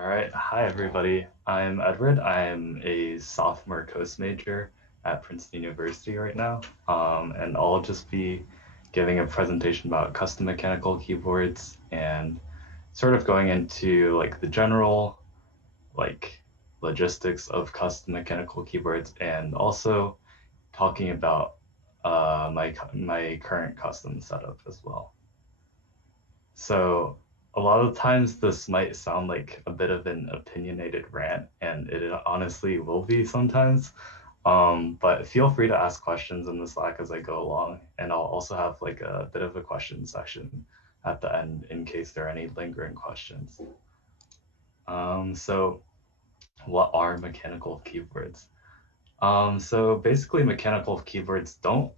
All right. Hi, everybody. I'm Edward. I'm a sophomore coast major at Princeton University right now. And I'll just be giving a presentation about custom mechanical keyboards and sort of going into like the general like logistics of custom mechanical keyboards and also talking about my current custom setup as well. So a lot of times this might sound like a bit of an opinionated rant, and it honestly will be sometimes. But feel free to ask questions in the Slack as I go along, and I'll also have like a bit of a question section at the end in case there are any lingering questions. So what are mechanical keyboards? So basically mechanical keyboards don't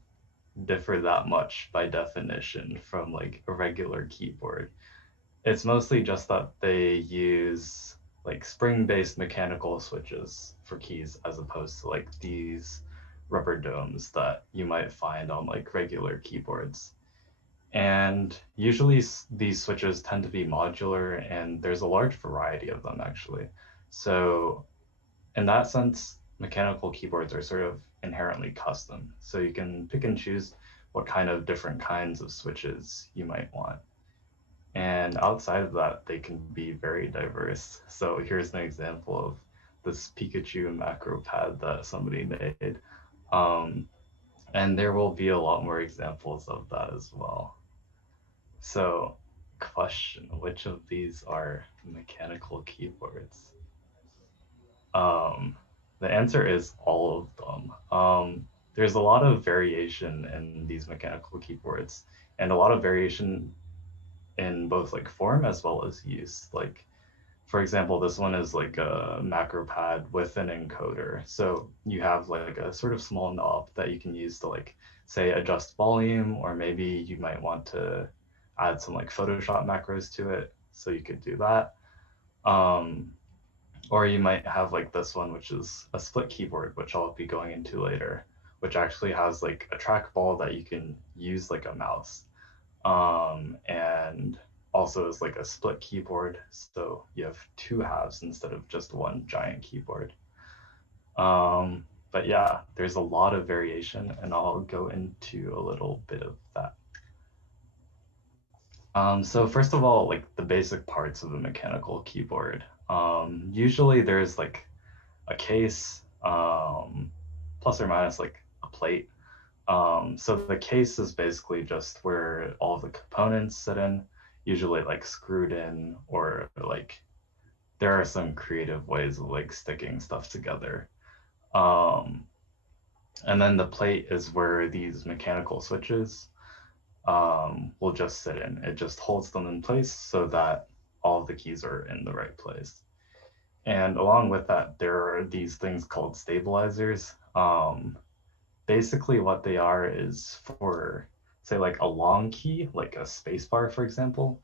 differ that much by definition from like a regular keyboard. It's mostly just that they use like spring-based mechanical switches for keys as opposed to like these rubber domes that you might find on like regular keyboards. And usually these switches tend to be modular and there's a large variety of them actually. So in that sense, mechanical keyboards are sort of inherently custom. So you can pick and choose what kind of different kinds of switches you might want. And outside of that, they can be very diverse. So here's an example of this Pikachu macro pad that somebody made. Um, and there will be a lot more examples of that as well. So, question, which of these are mechanical keyboards? Um, the answer is all of them. There's a lot of variation in these mechanical keyboards and a lot of variation in both like form as well as use. Like, for example, this one is like a macro pad with an encoder. So you have like a sort of small knob that you can use to like say adjust volume, or maybe you might want to add some like Photoshop macros to it. So you could do that. Um, or you might have like this one, which is a split keyboard, which I'll be going into later, which actually has like a trackball that you can use like a mouse. And also is like a split keyboard, so you have two halves instead of just one giant keyboard. But yeah, there's a lot of variation, and I'll go into a little bit of that. So first of all, like the basic parts of a mechanical keyboard. Usually there's like a case, plus or minus like a plate. So the case is basically just where all the components sit in, usually like screwed in, or like there are some creative ways of like sticking stuff together. Um, and then the plate is where these mechanical switches will just sit in. It just holds them in place so that all of the keys are in the right place. And along with that, there are these things called stabilizers. Basically what they are is for say like a long key, like a space bar, for example.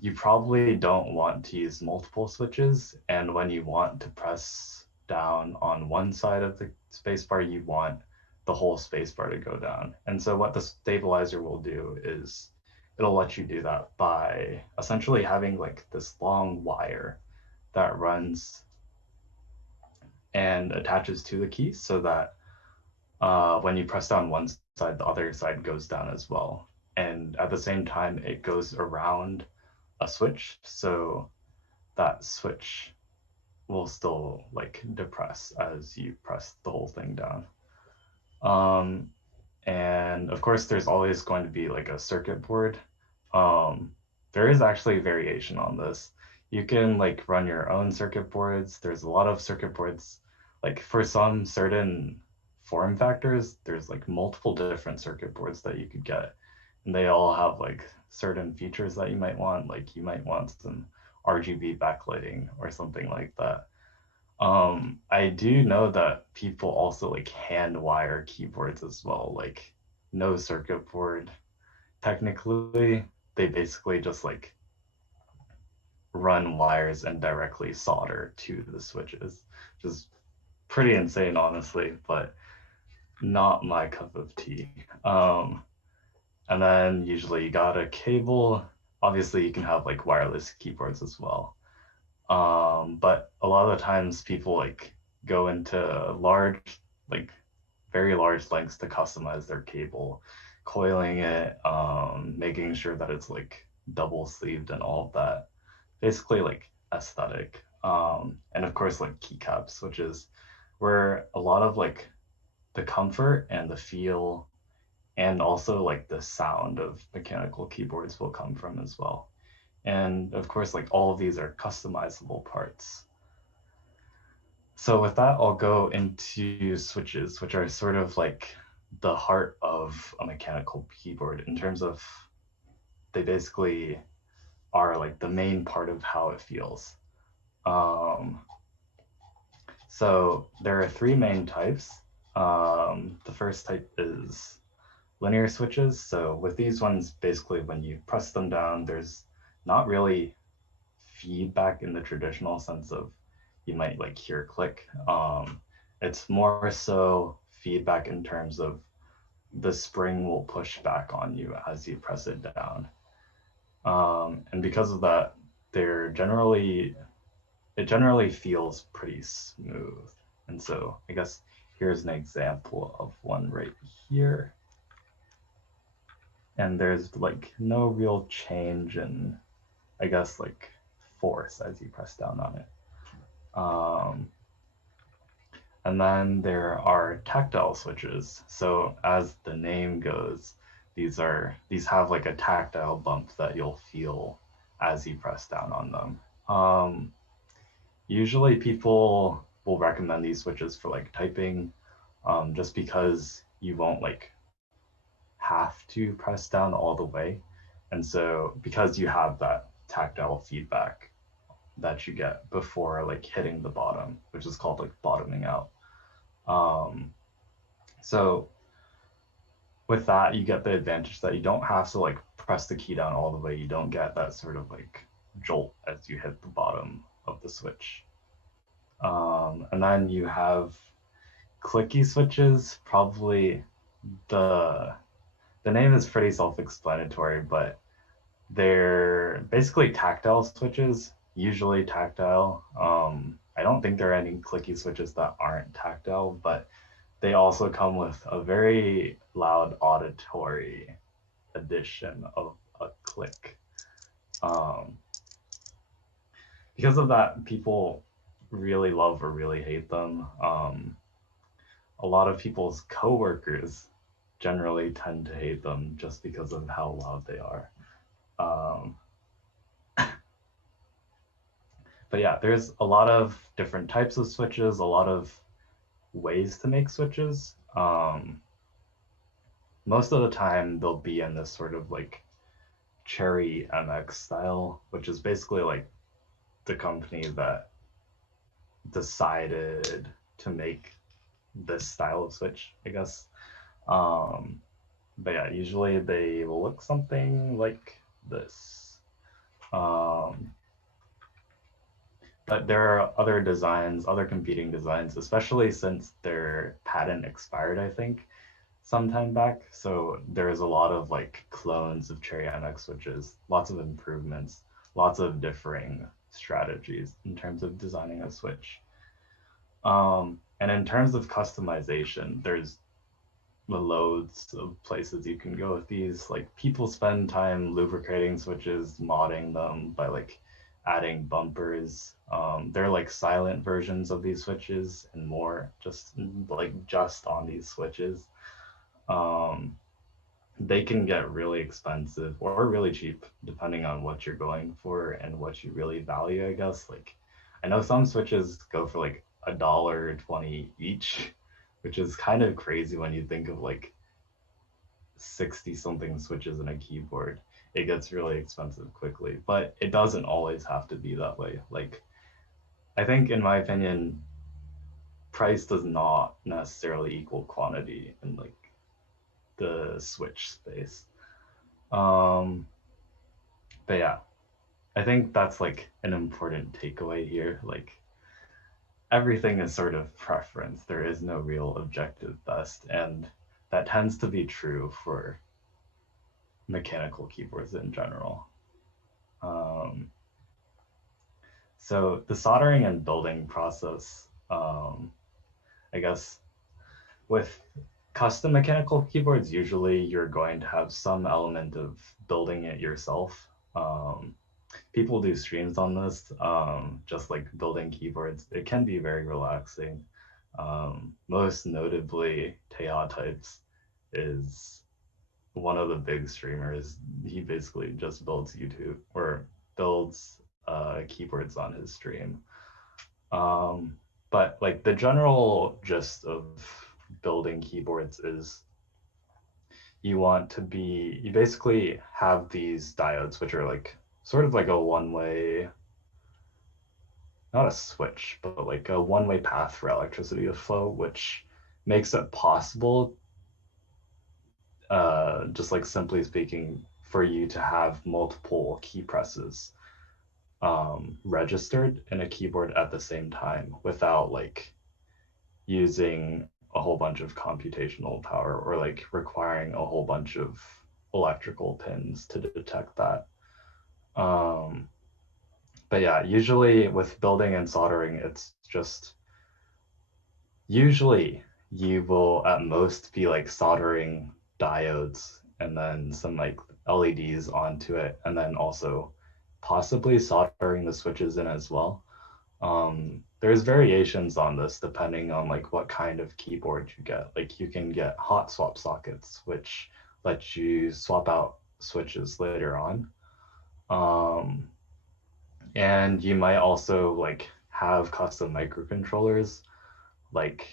You probably don't want to use multiple switches, and when you want to press down on one side of the spacebar, you want the whole spacebar to go down. And so what the stabilizer will do is it'll let you do that by essentially having like this long wire that runs and attaches to the key so that when you press down one side, the other side goes down as well. And at the same time, it goes around a switch. So that switch will still like depress as you press the whole thing down. Um, and of course, there's always going to be like a circuit board. Um, there is actually variation on this. You can like run your own circuit boards. There's a lot of circuit boards. Like for some certain form factors, there's like multiple different circuit boards that you could get. And they all have like certain features that you might want. Like you might want some RGB backlighting or something like that. I do know that people also like hand wire keyboards as well, like no circuit board. Technically, they basically just like run wires and directly solder to the switches, which is pretty insane, honestly, but not my cup of tea. And then usually you got a cable. Obviously, you can have like wireless keyboards as well. But a lot of the times people like go into large, like very large lengths to customize their cable, coiling it, making sure that it's like double sleeved and all of that. Basically like aesthetic. And of course like keycaps, which is where a lot of like the comfort and the feel and also like the sound of mechanical keyboards will come from as well. And of course, like all of these are customizable parts. So with that, I'll go into switches, which are sort of like the heart of a mechanical keyboard in terms of they basically are like the main part of how it feels. Um, so there are three main types. The first type is linear switches. So with these ones, basically when you press them down, there's not really feedback in the traditional sense of you might like hear click. It's more so feedback in terms of the spring will push back on you as you press it down. And because of that, it generally feels pretty smooth. And so I guess here's an example of one right here. And there's like no real change in, I guess, like force as you press down on it. And then there are tactile switches. So as the name goes, these have like a tactile bump that you'll feel as you press down on them. Usually people will recommend these switches for like typing, just because you won't like have to press down all the way. And so because you have that tactile feedback that you get before like hitting the bottom, which is called like bottoming out. Um, so with that, you get the advantage that you don't have to like press the key down all the way. You don't get that sort of like jolt as you hit the bottom of the switch. And then you have clicky switches. Probably the the name is pretty self-explanatory, but they're basically tactile switches, usually tactile. I don't think there are any clicky switches that aren't tactile, but they also come with a very loud auditory addition of a click. Um, because of that, people really love or really hate them. A lot of people's coworkers generally tend to hate them just because of how loud they are. Um, but yeah, there's a lot of different types of switches, a lot of ways to make switches. Most of the time, they'll be in this sort of like Cherry MX style, which is basically like the company that decided to make this style of switch, I guess. Um, but yeah, usually they will look something like this. Um, but there are other designs, other competing designs, especially since their patent expired, I think, some time back. So there's a lot of like clones of Cherry MX switches, lots of improvements, lots of differing strategies in terms of designing a switch. And in terms of customization, there's loads of places you can go with these. Like people spend time lubricating switches, modding them by like adding bumpers. They're like silent versions of these switches and more, just on these switches. Um, they can get really expensive or really cheap depending on what you're going for and what you really value, I guess. Like I know some switches go for like $1.20 each, which is kind of crazy when you think of like 60 something switches in a keyboard. It gets really expensive quickly, but it doesn't always have to be that way. Like I think in my opinion, price does not necessarily equal quantity in like the switch space. Um, but yeah, I think that's like an important takeaway here. Like everything is sort of preference. There is no real objective best, and that tends to be true for mechanical keyboards in general. Um, So the soldering and building process, I guess with custom mechanical keyboards, usually you're going to have some element of building it yourself. People do streams on this, just like building keyboards. It can be very relaxing. Most notably, Teha Types is one of the big streamers. He basically just builds YouTube or builds keyboards on his stream. But like the general gist of building keyboards is you basically have these diodes, which are like sort of like a one-way, not a switch, but like a one-way path for electricity to flow, which makes it possible, just like simply speaking, for you to have multiple key presses registered in a keyboard at the same time without like using a whole bunch of computational power or like requiring a whole bunch of electrical pins to detect that. But yeah, usually with building and soldering, it's just usually you will at most be like soldering diodes and then some like LEDs onto it, and then also possibly soldering the switches in as well. There's variations on this depending on like what kind of keyboard you get. Like you can get hot swap sockets, which let you swap out switches later on. Um, and you might also like have custom microcontrollers. Like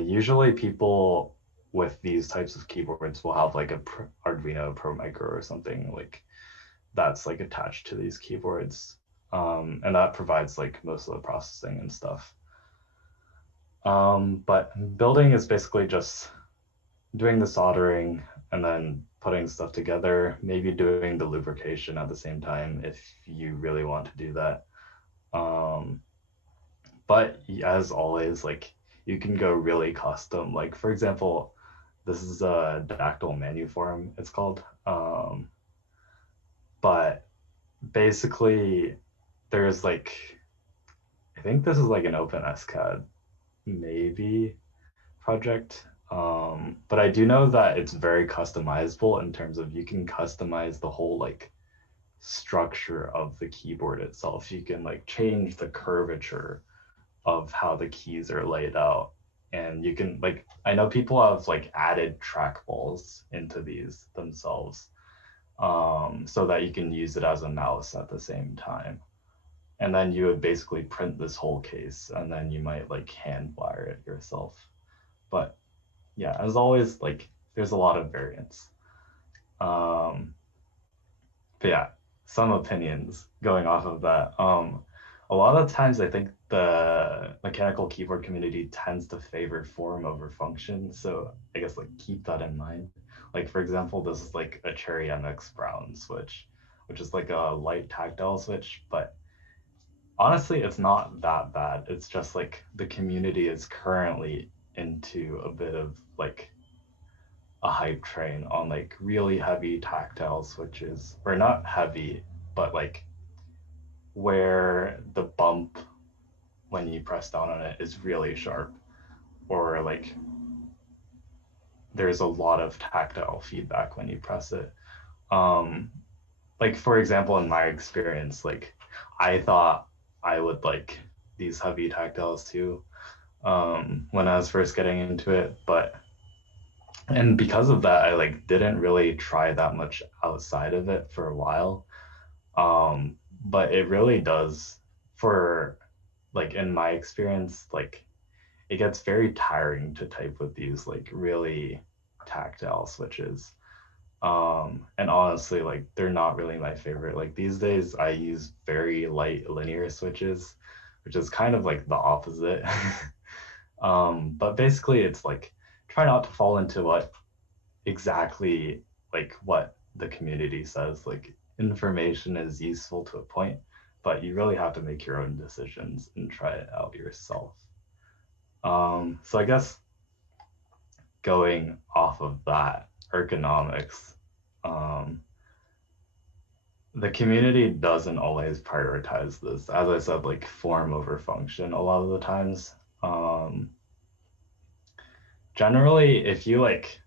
usually people with these types of keyboards will have like a Arduino Pro Micro or something like that's like attached to these keyboards. And that provides like most of the processing and stuff. But building is basically just doing the soldering and then putting stuff together, maybe doing the lubrication at the same time if you really want to do that. But as always, like you can go really custom. Like for example, this is a Dactyl Manuform, it's called. But basically there's like, I think this is like an OpenSCAD maybe project. But I do know that it's very customizable in terms of you can customize the whole like structure of the keyboard itself. You can like change the curvature of how the keys are laid out. And you can like, I know people have like added trackballs into these themselves, so that you can use it as a mouse at the same time. And then you would basically print this whole case and then you might like hand wire it yourself. But yeah, as always, like there's a lot of variance. Um, but yeah, some opinions going off of that. A lot of times I think the mechanical keyboard community tends to favor form over function. So I guess like keep that in mind. Like for example, this is like a Cherry MX Brown switch, which is like a light tactile switch, but honestly, it's not that bad. It's just like the community is currently into a bit of like a hype train on like really heavy tactile switches, or not heavy, but like where the bump when you press down on it is really sharp, or like there's a lot of tactile feedback when you press it. Um, like for example, in my experience, like I thought I would like these heavy tactiles too, when I was first getting into it, but and because of that, I like didn't really try that much outside of it for a while. But it really does, for like in my experience, like it gets very tiring to type with these like really tactile switches. And honestly, like they're not really my favorite. Like these days I use very light linear switches, which is kind of like the opposite. But basically it's like try not to fall into what exactly like what the community says. Like information is useful to a point, but you really have to make your own decisions and try it out yourself. So I guess going off of that, ergonomics. Um, the community doesn't always prioritize this. As I said, like form over function a lot of the times. Um, Generally, if you like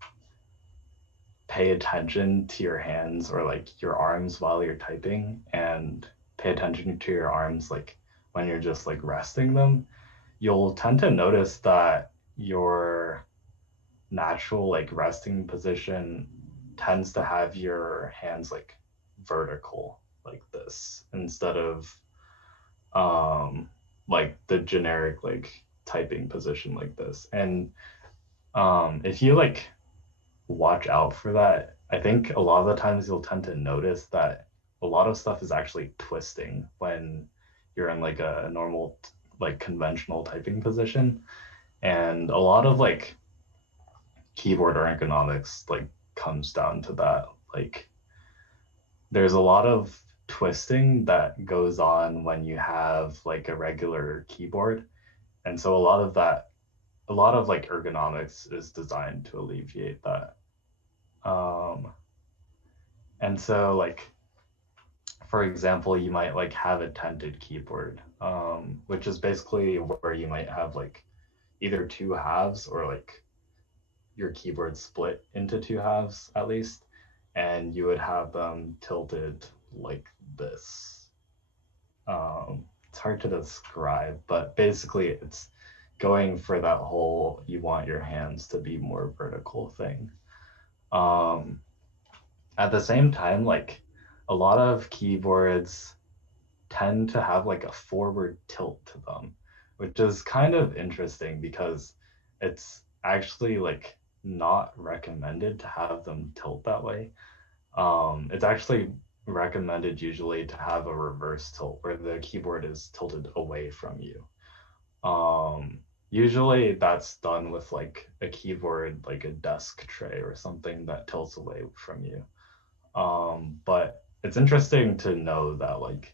pay attention to your hands or like your arms while you're typing and pay attention to your arms like when you're just like resting them, you'll tend to notice that your natural like resting position tends to have your hands like vertical like this instead of um like the generic like typing position like this. And if you like watch out for that, I think a lot of the times you'll tend to notice that a lot of stuff is actually twisting when you're in like a normal like conventional typing position. And a lot of like keyboard ergonomics like comes down to that. Like there's a lot of twisting that goes on when you have like a regular keyboard. And so a lot of like ergonomics is designed to alleviate that. Um, and so like for example, you might like have a tented keyboard, which is basically where you might have like either two halves or like your keyboard split into two halves at least, and you would have them tilted like this. It's hard to describe, but basically it's going for that whole you want your hands to be more vertical thing. Um, at the same time, like a lot of keyboards tend to have like a forward tilt to them, which is kind of interesting because it's actually like not recommended to have them tilt that way. It's actually recommended usually to have a reverse tilt where the keyboard is tilted away from you. Usually that's done with like a keyboard, like a desk tray or something that tilts away from you. But it's interesting to know that like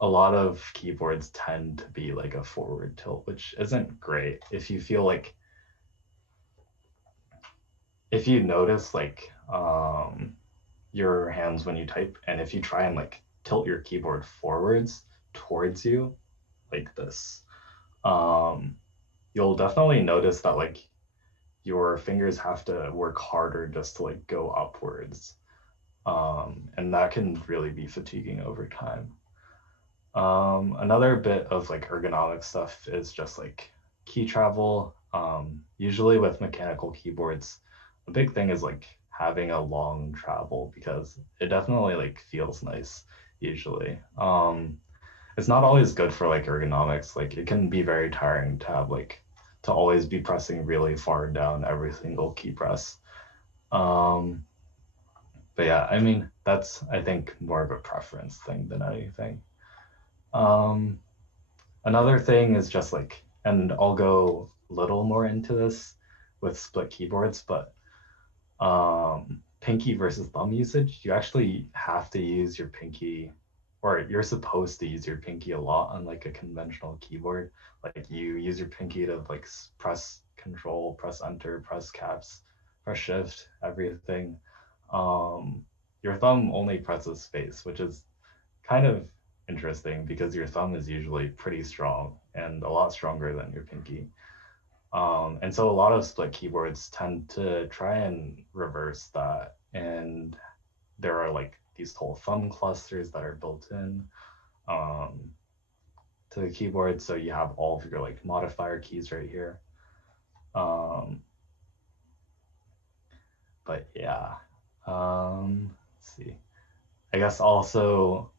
a lot of keyboards tend to be like a forward tilt, which isn't great. If you feel like if you notice like your hands when you type, and if you try and like tilt your keyboard forwards towards you like this, um, you'll definitely notice that like your fingers have to work harder just to like go upwards. And that can really be fatiguing over time. Another bit of like ergonomic stuff is just like key travel. Usually with mechanical keyboards, a big thing is like having a long travel because it definitely like feels nice usually. It's not always good for like ergonomics. Like it can be very tiring to have like to always be pressing really far down every single key press. Um, but yeah, I mean, that's I think more of a preference thing than anything. Um, Another thing is just like, and I'll go a little more into this with split keyboards, but pinky versus thumb usage, you actually have to use your pinky, or you're supposed to use your pinky a lot on like a conventional keyboard. Like you use your pinky to like press control, press enter, press caps, press shift, everything. Um, your thumb only presses space, which is kind of interesting because your thumb is usually pretty strong and a lot stronger than your pinky. And so a lot of split keyboards tend to try and reverse that. And there are like these whole thumb clusters that are built in um, to the keyboard. So you have all of your like modifier keys right here. Um, but yeah, let's see. I guess also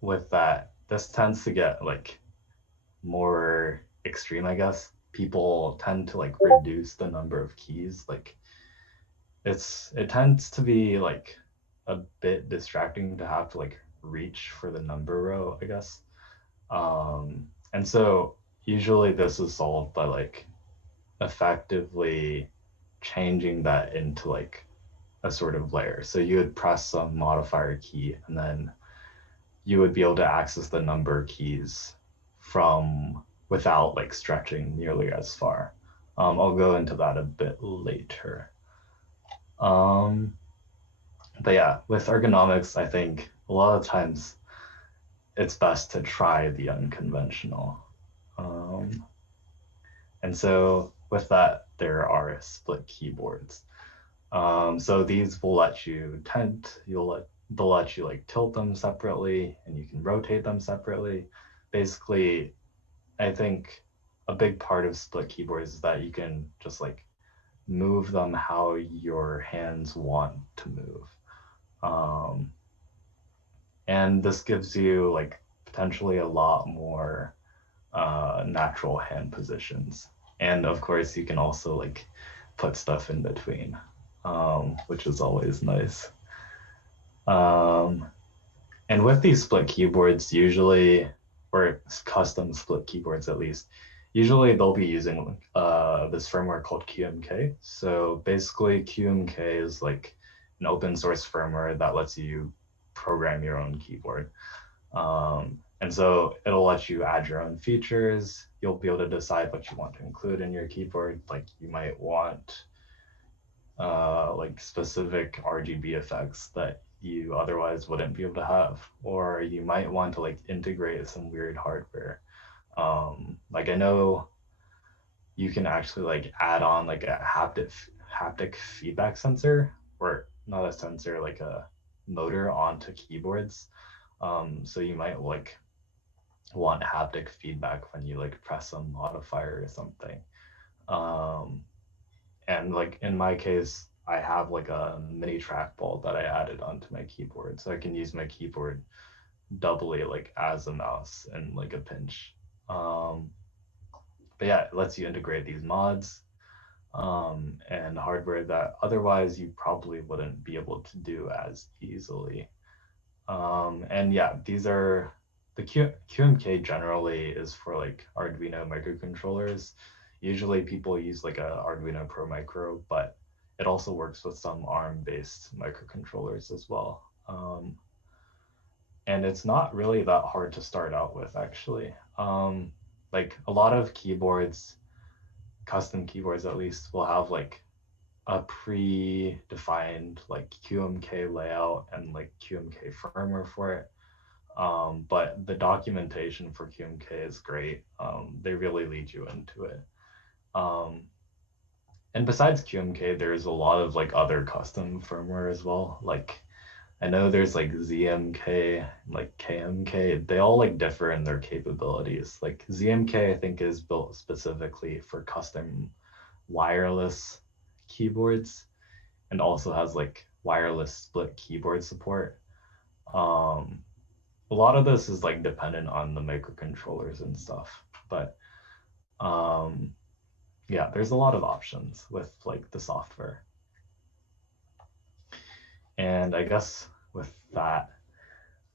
with that, this tends to get like more extreme, I guess. People tend to like reduce the number of keys. Like it tends to be like a bit distracting to have to like reach for the number row, I guess. And so usually this is solved by like effectively changing that into like a sort of layer. So you would press some modifier key and then you would be able to access the number keys from without like stretching nearly as far. I'll go into that a bit later. Um, but yeah, with ergonomics, I think a lot of times it's best to try the unconventional. And so with that, there are split keyboards. So these will let you they'll let you like tilt them separately, and you can rotate them separately. Basically, I think a big part of split keyboards is that you can just like move them how your hands want to move. And this gives you like potentially a lot more natural hand positions. And of course, you can also like put stuff in between, which is always nice. And with these split keyboards, usually, or custom split keyboards at least, usually they'll be using this firmware called QMK. So basically, QMK is like an open source firmware that lets you program your own keyboard. And so it'll let you add your own features. You'll be able to decide what you want to include in your keyboard. Like you might want like specific RGB effects that you otherwise wouldn't be able to have, or you might want to like integrate some weird hardware. Like I know you can actually like add on like a haptic feedback sensor, or not a sensor, like a motor onto keyboards. So you might like want haptic feedback when you like press a modifier or something. And like in my case, I have like a mini trackball that I added onto my keyboard, so I can use my keyboard doubly like as a mouse in like a pinch. But yeah, it lets you integrate these mods and hardware that otherwise you probably wouldn't be able to do as easily. And yeah, these are the QMK generally is for like Arduino microcontrollers. Usually people use like a Arduino Pro Micro, but it also works with some ARM-based microcontrollers as well. And it's not really that hard to start out with, actually. Like a lot of keyboards, custom keyboards at least, will have like a pre-defined like QMK layout and like QMK firmware for it. But the documentation for QMK is great. They really lead you into it. And besides QMK, there's a lot of like other custom firmware as well. Like I know there's like ZMK, like KMK. They all like differ in their capabilities. Like ZMK, I think, is built specifically for custom wireless keyboards, and also has like wireless split keyboard support. A lot of this is like dependent on the microcontrollers and stuff, but yeah, there's a lot of options with like the software. And I guess with that,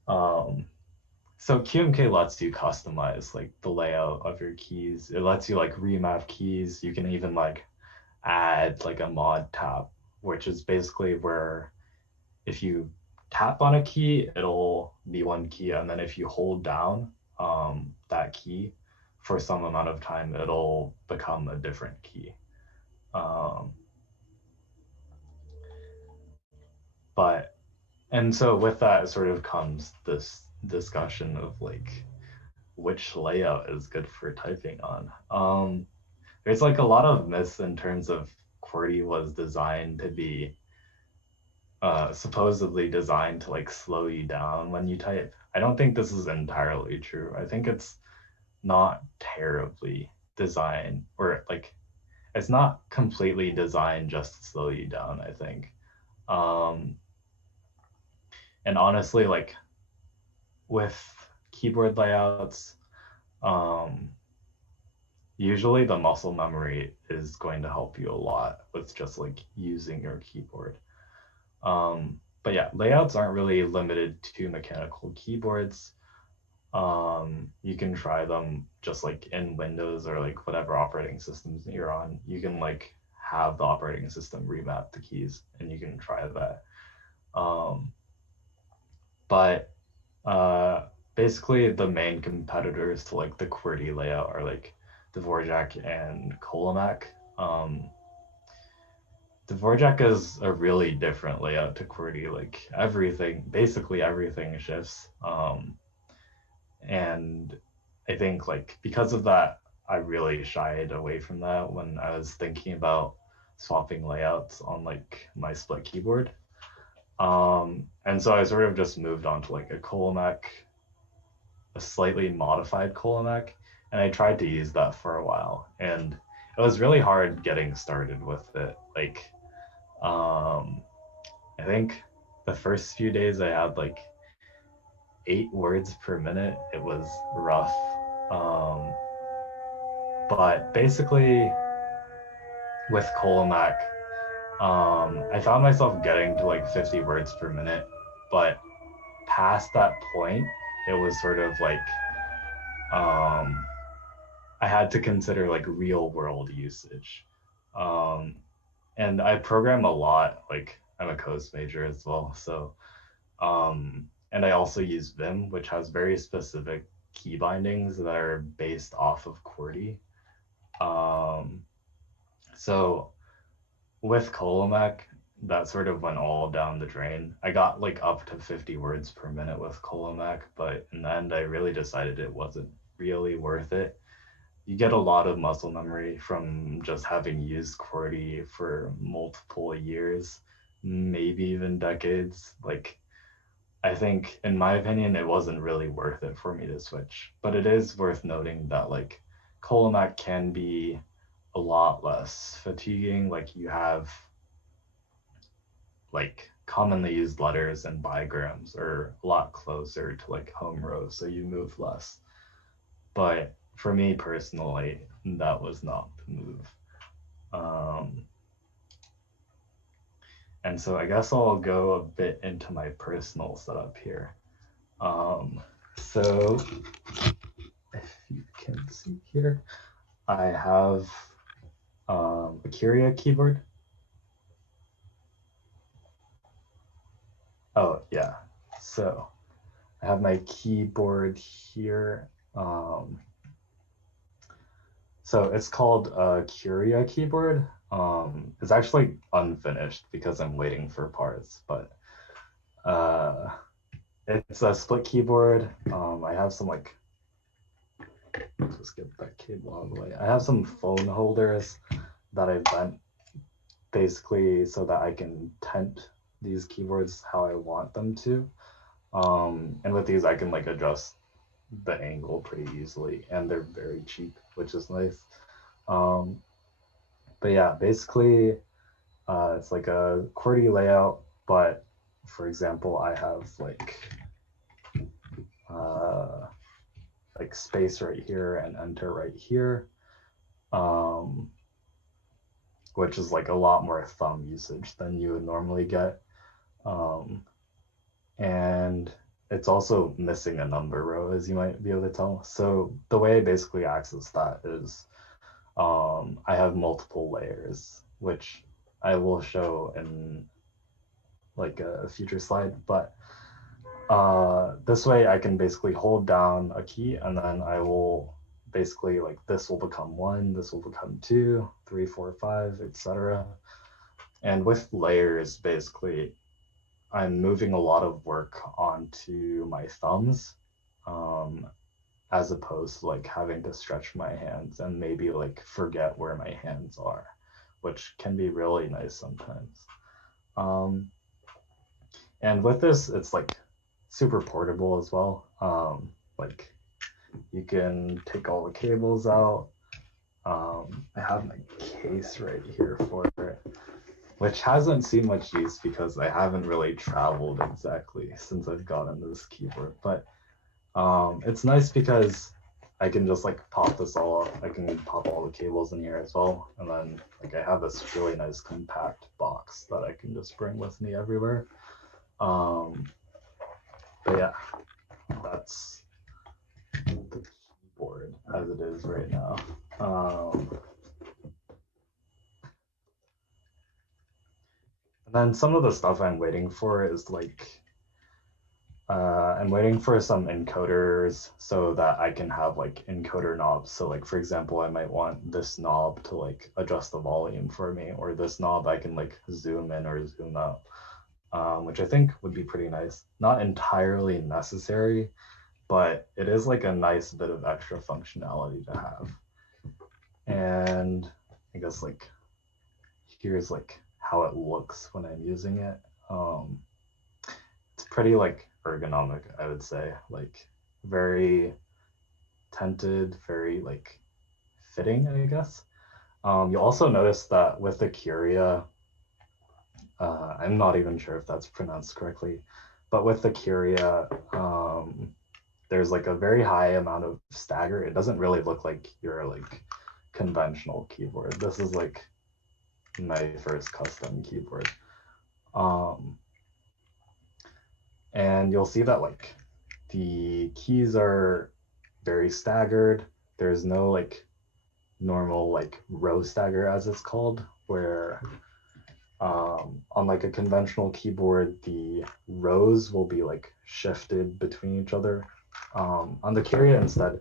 so QMK lets you customize like the layout of your keys. It lets you like remap keys. You can even like add like a mod tap, which is basically where if you tap on a key, it'll be one key, and then if you hold down that key for some amount of time, it'll become a different key. And so with that sort of comes this discussion of like which layout is good for typing on. There's like a lot of myths in terms of QWERTY was designed to be supposedly designed to like slow you down when you type. I don't think this is entirely true. I think it's not terribly designed, or like it's not completely designed just to slow you down, I think. And honestly, like with keyboard layouts, usually the muscle memory is going to help you a lot with just like using your keyboard. But yeah, layouts aren't really limited to mechanical keyboards. You can try them just like in Windows or like whatever operating systems you're on. You can like have the operating system remap the keys, and you can try that. But basically the main competitors to like the QWERTY layout are like Dvorak and Kolomak. Dvorak is a really different layout to QWERTY. Like everything, basically everything shifts. And I think like because of that, I really shied away from that when I was thinking about swapping layouts on like my split keyboard. And so I sort of just moved on to like a Colomac, a slightly modified Colomac, and I tried to use that for a while. And it was really hard getting started with it. Like, I think the first few days I had like 8 words per minute. It was rough. Um, but basically, with Colomac, I found myself getting to like 50 words per minute. But past that point, it was sort of like um, I had to consider like real world usage. Um, and I program a lot. Like I'm a coast major as well. So, and I also use Vim, which has very specific key bindings that are based off of QWERTY. Um, so with Colomac, that sort of went all down the drain. I got like up to 50 words per minute with Colomac, but in the end, I really decided it wasn't really worth it. You get a lot of muscle memory from just having used QWERTY for multiple years, maybe even decades. Like, I think, in my opinion, it wasn't really worth it for me to switch. But it is worth noting that, like, Colomac can be a lot less fatiguing. Like, you have, like, commonly used letters and bigrams are a lot closer to, like, home rows, so you move less. But for me personally, that was not the move. Um, and so I guess I'll go a bit into my personal setup here. So if you can see here, I have a Curia keyboard. Oh yeah, so I have my keyboard here. So it's called a Curia keyboard. It's actually unfinished because I'm waiting for parts, but uh, it's a split keyboard. I have some like, just get that cable out of the way. I have some phone holders that I've bent basically so that I can tent these keyboards how I want them to. And with these, I can like adjust the angle pretty easily, and they're very cheap, which is nice. Um, but yeah, basically, it's like a QWERTY layout, but for example, I have uh, like space right here and enter right here, um, which is like a lot more thumb usage than you would normally get. Um, and it's also missing a number row, as you might be able to tell. So the way I basically access that is I have multiple layers, which I will show in like a future slide, but this way I can basically hold down a key and then I will basically like this will become 1, this will become 2, 3, 4, 5, etc. And with layers, basically, I'm moving a lot of work onto my thumbs, um, as opposed to like having to stretch my hands and maybe like forget where my hands are, which can be really nice sometimes. Um, and with this, it's like super portable as well. Like you can take all the cables out. I have my case right here for it, which hasn't seen much use because I haven't really traveled exactly since I've gotten this keyboard. But it's nice because I can just like pop this all up. I can pop all the cables in here as well. And then like I have this really nice compact box that I can just bring with me everywhere. But yeah, that's the keyboard as it is right now. And then some of the stuff I'm waiting for is like I'm waiting for some encoders so that I can have like encoder knobs. So like, for example, I might want this knob to like adjust the volume for me, or this knob I can like zoom in or zoom out, which I think would be pretty nice. Not entirely necessary, but it is like a nice bit of extra functionality to have. And I guess like here's like how it looks when I'm using it. It's pretty like ergonomic, I would say, like very tented, very like fitting, I guess. You'll also notice that with the Curia, I'm not even sure if that's pronounced correctly, but with the Curia, there's like a very high amount of stagger. It doesn't really look like your like conventional keyboard. This is like my first custom keyboard. And you'll see that like the keys are very staggered. There's no like normal like row stagger as it's called, where on like a conventional keyboard, the rows will be like shifted between each other. On the Curia instead,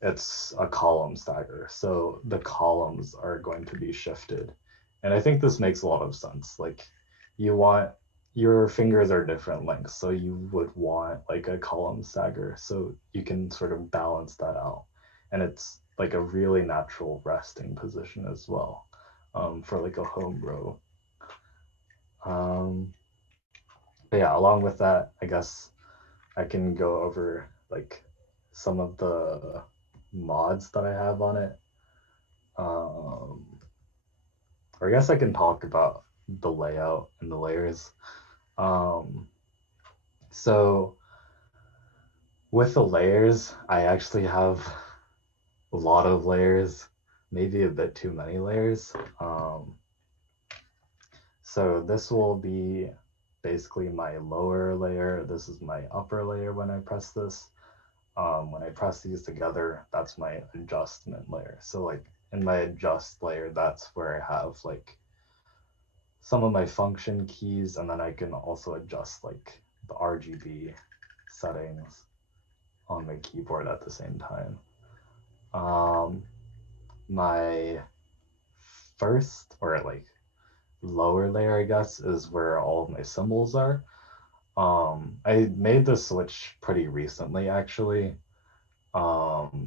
it's a column stagger. So the columns are going to be shifted. And I think this makes a lot of sense. Like you want your fingers are different lengths, so you would want like a column stagger so you can sort of balance that out. And it's like a really natural resting position as well, for like a home row. But yeah, along with that, I guess I can go over like some of the mods that I have on it. Or I guess I can talk about the layout and the layers. Um, so with the layers, I actually have a lot of layers, maybe a bit too many layers. So this will be basically my lower layer. This is my upper layer when I press this. When I press these together, that's my adjustment layer. So like in my adjust layer, that's where I have like some of my function keys, and then I can also adjust like the RGB settings on my keyboard at the same time. My first or like lower layer, I guess, is where all of my symbols are. I made the switch pretty recently actually,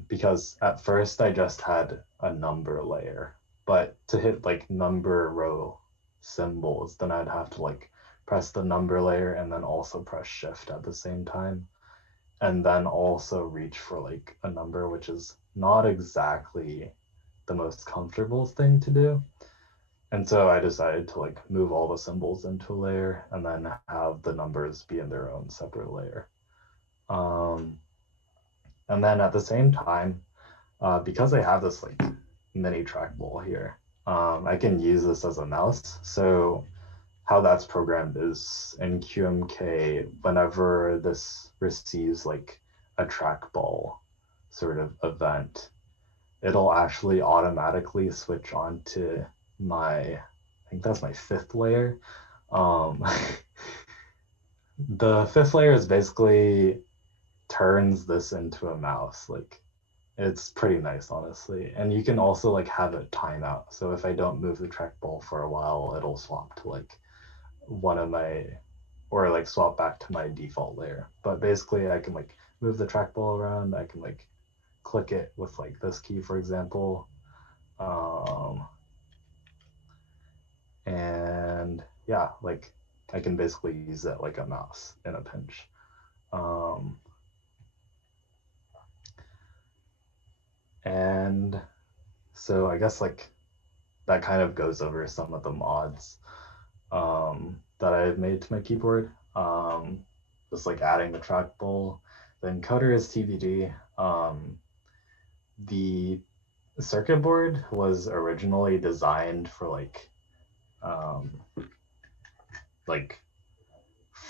because at first I just had a number layer, but to hit like number row symbols, then I'd have to like press the number layer and then also press shift at the same time, and then also reach for like a number, which is not exactly the most comfortable thing to do. And so I decided to like move all the symbols into a layer and then have the numbers be in their own separate layer. And then at the same time, because I have this like mini trackball here, I can use this as a mouse. So how that's programmed is in QMK, whenever this receives like a trackball sort of event, it'll actually automatically switch on to I think that's my fifth layer. Um, the fifth layer is basically turns this into a mouse. Like it's pretty nice, honestly. And you can also like have it time out. So if I don't move the trackball for a while, it'll swap to like one of my, or like swap back to my default layer. But basically I can like move the trackball around. I can like click it with like this key, for example. And yeah, like I can basically use it like a mouse in a pinch. And so I guess like that kind of goes over some of the mods that I've made to my keyboard. Just like adding the trackball. The encoder is TBD. The circuit board was originally designed for like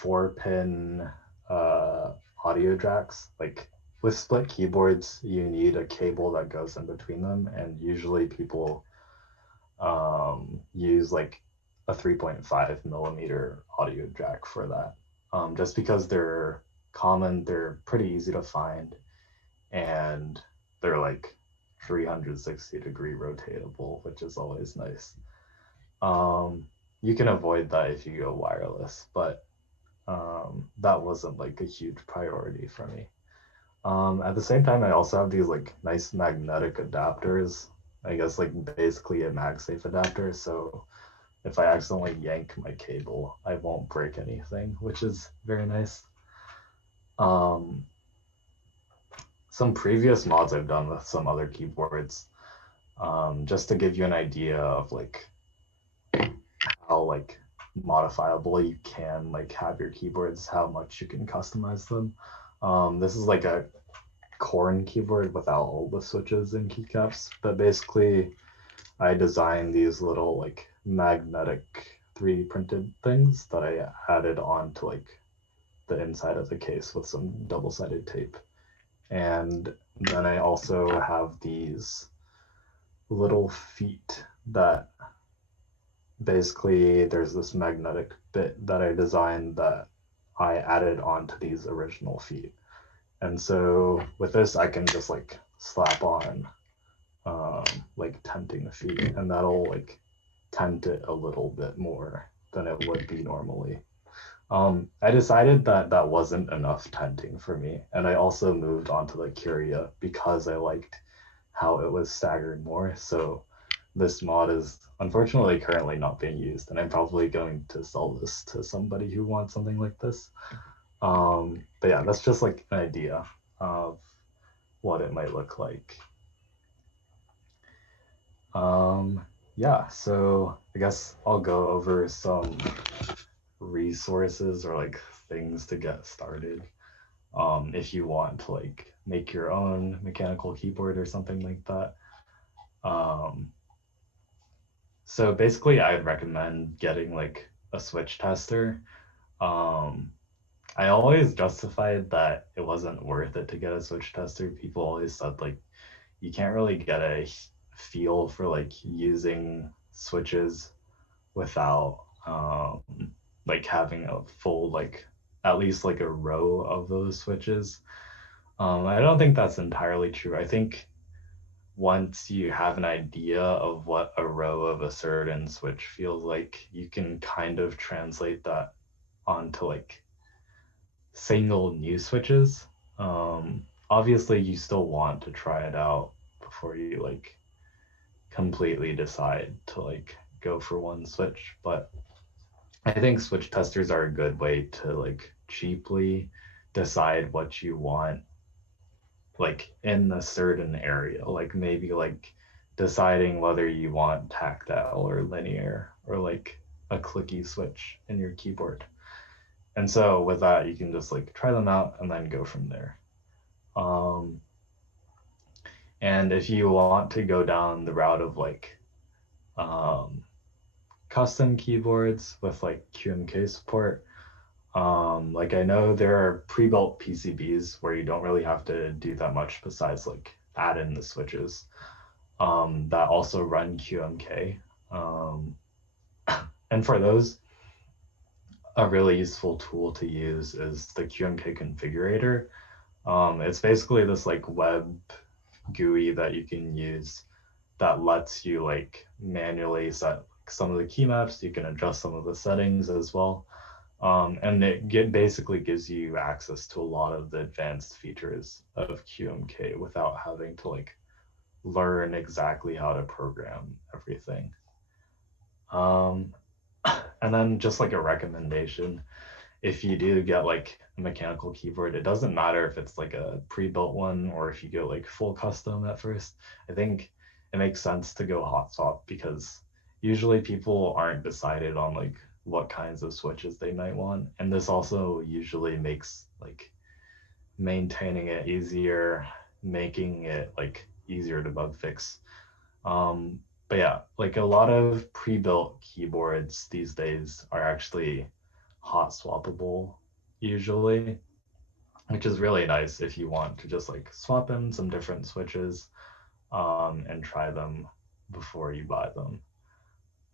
4-pin audio jacks. Like with split keyboards, you need a cable that goes in between them, and usually people use like a 3.5 millimeter audio jack for that, just because they're common, they're pretty easy to find, and they're like 360-degree rotatable, which is always nice. You can avoid that if you go wireless, but that wasn't like a huge priority for me. At the same time, I also have these like nice magnetic adapters. I guess like basically a MagSafe adapter. So if I accidentally yank my cable, I won't break anything, which is very nice. Some previous mods I've done with some other keyboards, just to give you an idea of like how like modifiable you can like have your keyboards, how much you can customize them. This is like a corn keyboard without all the switches and keycaps, but basically I designed these little like magnetic 3D printed things that I added on to like the inside of the case with some double-sided tape. And then I also have these little feet that basically there's this magnetic bit that I designed that I added onto these original feet. And so with this, I can just like slap on like tenting feet, and that'll like tent it a little bit more than it would be normally. I decided that that wasn't enough tenting for me, and I also moved on to the Curia because I liked how it was staggered more. So this mod is unfortunately currently not being used, and I'm probably going to sell this to somebody who wants something like this. But yeah, that's just like an idea of what it might look like. Yeah, so I guess I'll go over some resources or like things to get started. If you want to like make your own mechanical keyboard or something like that. So basically I'd recommend getting like a switch tester. I always justified that it wasn't worth it to get a switch tester. People always said like you can't really get a feel for like using switches without like having a full like at least like a row of those switches. I don't think that's entirely true. I think once you have an idea of what a row of a certain switch feels like, you can kind of translate that onto like single new switches. Obviously, you still want to try it out before you like completely decide to like go for one switch, but I think switch testers are a good way to like cheaply decide what you want like in a certain area, like maybe like deciding whether you want tactile or linear or like a clicky switch in your keyboard. And so with that, you can just like try them out and then go from there. And if you want to go down the route of like custom keyboards with like QMK support, like I know there are pre-built PCBs where you don't really have to do that much besides like add in the switches that also run QMK. And for those, a really useful tool to use is the QMK configurator. It's basically this like web GUI that you can use that lets you like manually set some of the key maps. You can adjust some of the settings as well. And it basically gives you access to a lot of the advanced features of QMK without having to like learn exactly how to program everything. And then just like a recommendation, if you do get like a mechanical keyboard, it doesn't matter if it's like a pre-built one or if you go like full custom at first. I think it makes sense to go hot swap because usually people aren't decided on like what kinds of switches they might want. And this also usually makes like maintaining it easier, making it like easier to bug fix. But yeah, like a lot of pre-built keyboards these days are actually hot swappable usually, which is really nice if you want to just like swap in some different switches and try them before you buy them.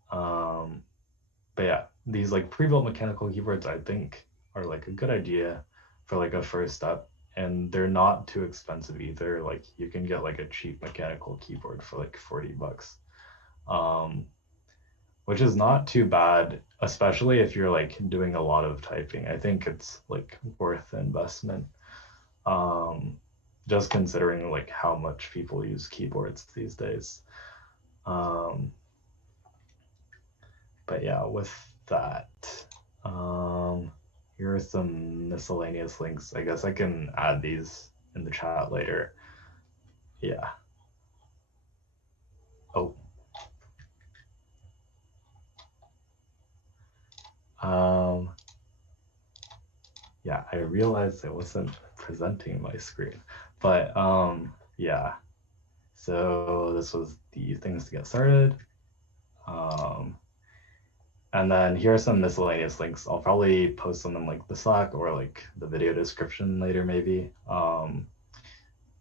But yeah, these like pre-built mechanical keyboards I think are like a good idea for like a first step, and they're not too expensive either. Like you can get like a cheap mechanical keyboard for like $40, um, which is not too bad, especially if you're like doing a lot of typing. I think it's like worth the investment. Um, just considering like how much people use keyboards these days. Um, but yeah, with that, um, here are some miscellaneous links. I guess I can add these in the chat later. Yeah. Oh. Um, yeah, I realized I wasn't presenting my screen, but yeah. So this was the things to get started. Um, and then here are some miscellaneous links. I'll probably post them in like the Slack or like the video description later, maybe.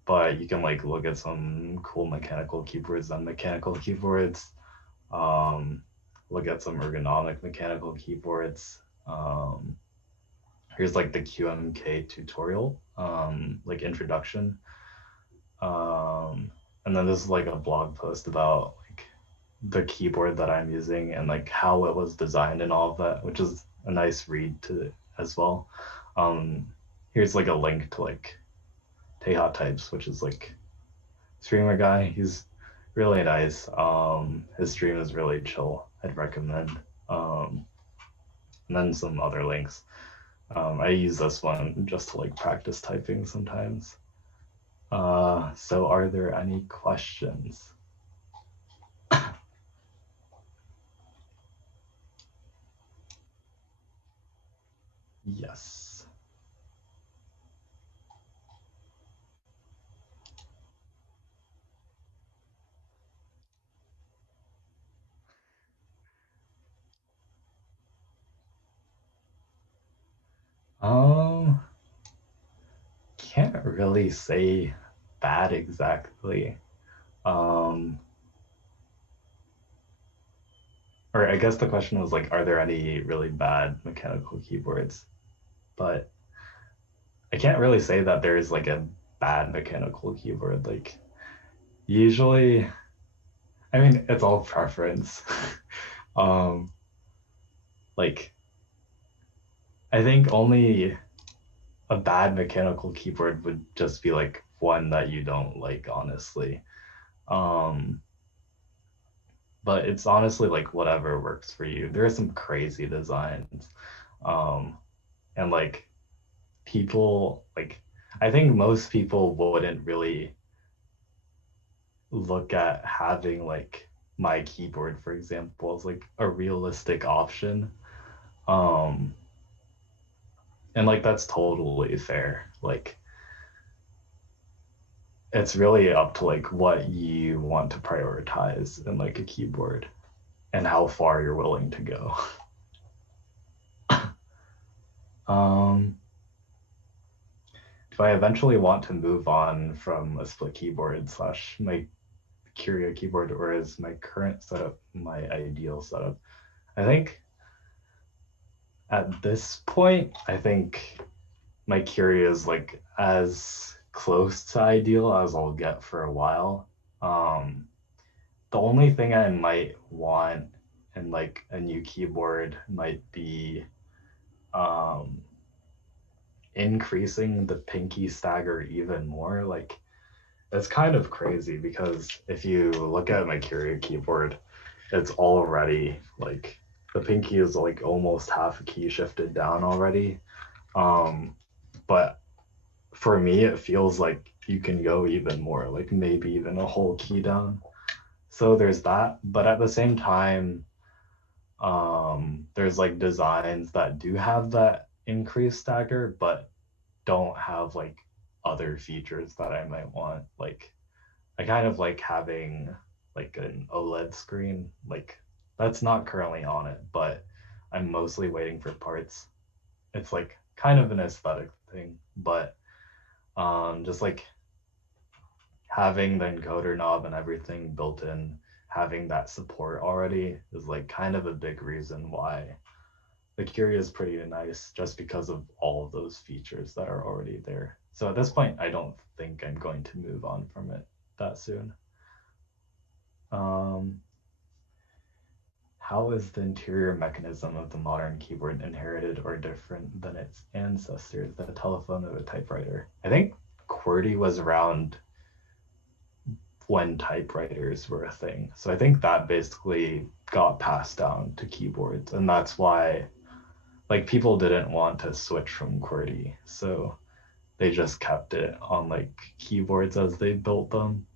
But you can like look at some cool mechanical keyboards and mechanical keyboards. Um, look at some ergonomic mechanical keyboards. Here's like the QMK tutorial, like introduction. And then this is like a blog post about like the keyboard that I'm using and like how it was designed and all of that, which is a nice read to as well. Here's like a link to like Teha Types, which is like streamer guy. He's really nice. His stream is really chill. I'd recommend. And then some other links. I use this one just to like practice typing sometimes. So are there any questions? Yes. Um, can't really say bad exactly. Um, or I guess the question was like, are there any really bad mechanical keyboards? But I can't really say that there's like a bad mechanical keyboard. Like usually, I mean, it's all preference. um, like I think only a bad mechanical keyboard would just be like one that you don't like, honestly. Um, but it's honestly like whatever works for you. There are some crazy designs. Um, and like people like I think most people wouldn't really look at having like my keyboard, for example, as like a realistic option. Um, and like that's totally fair. Like it's really up to like what you want to prioritize in like a keyboard and how far you're willing to go. um, if I eventually want to move on from a split keyboard slash my Curia keyboard, or is my current setup my ideal setup? I think at this point, I think my Curia is like as close to ideal as I'll get for a while. The only thing I might want in like a new keyboard might be um, increasing the pinky stagger even more. Like it's kind of crazy because if you look at my Curia keyboard, it's already like the pinky is like almost half a key shifted down already. Um, but for me, it feels like you can go even more, like maybe even a whole key down. So there's that. But at the same time, there's like designs that do have that increased stagger, but don't have like other features that I might want. Like I kind of like having like an OLED screen. Like that's not currently on it, but I'm mostly waiting for parts. It's like kind of an aesthetic thing, but just like having the encoder knob and everything built in, having that support already is like kind of a big reason why the Curia is pretty nice just because of all of those features that are already there. So at this point, I don't think I'm going to move on from it that soon. Um, how is the interior mechanism of the modern keyboard inherited or different than its ancestors, the telephone or the typewriter? I think QWERTY was around when typewriters were a thing. So I think that basically got passed down to keyboards. And that's why like people didn't want to switch from QWERTY. So they just kept it on like keyboards as they built them.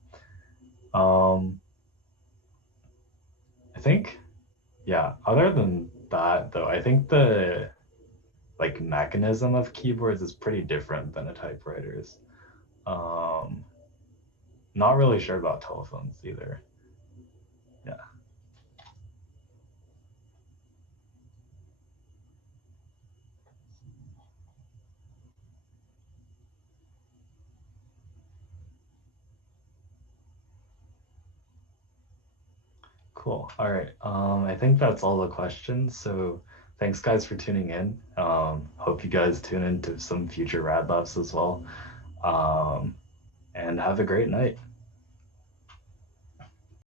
Um, I think, yeah, other than that though, I think the like mechanism of keyboards is pretty different than a typewriter's. Um, not really sure about telephones either. Yeah. Cool. All right. I think that's all the questions. So thanks guys for tuning in. Hope you guys tune into some future Rad Labs as well. Um, and have a great night.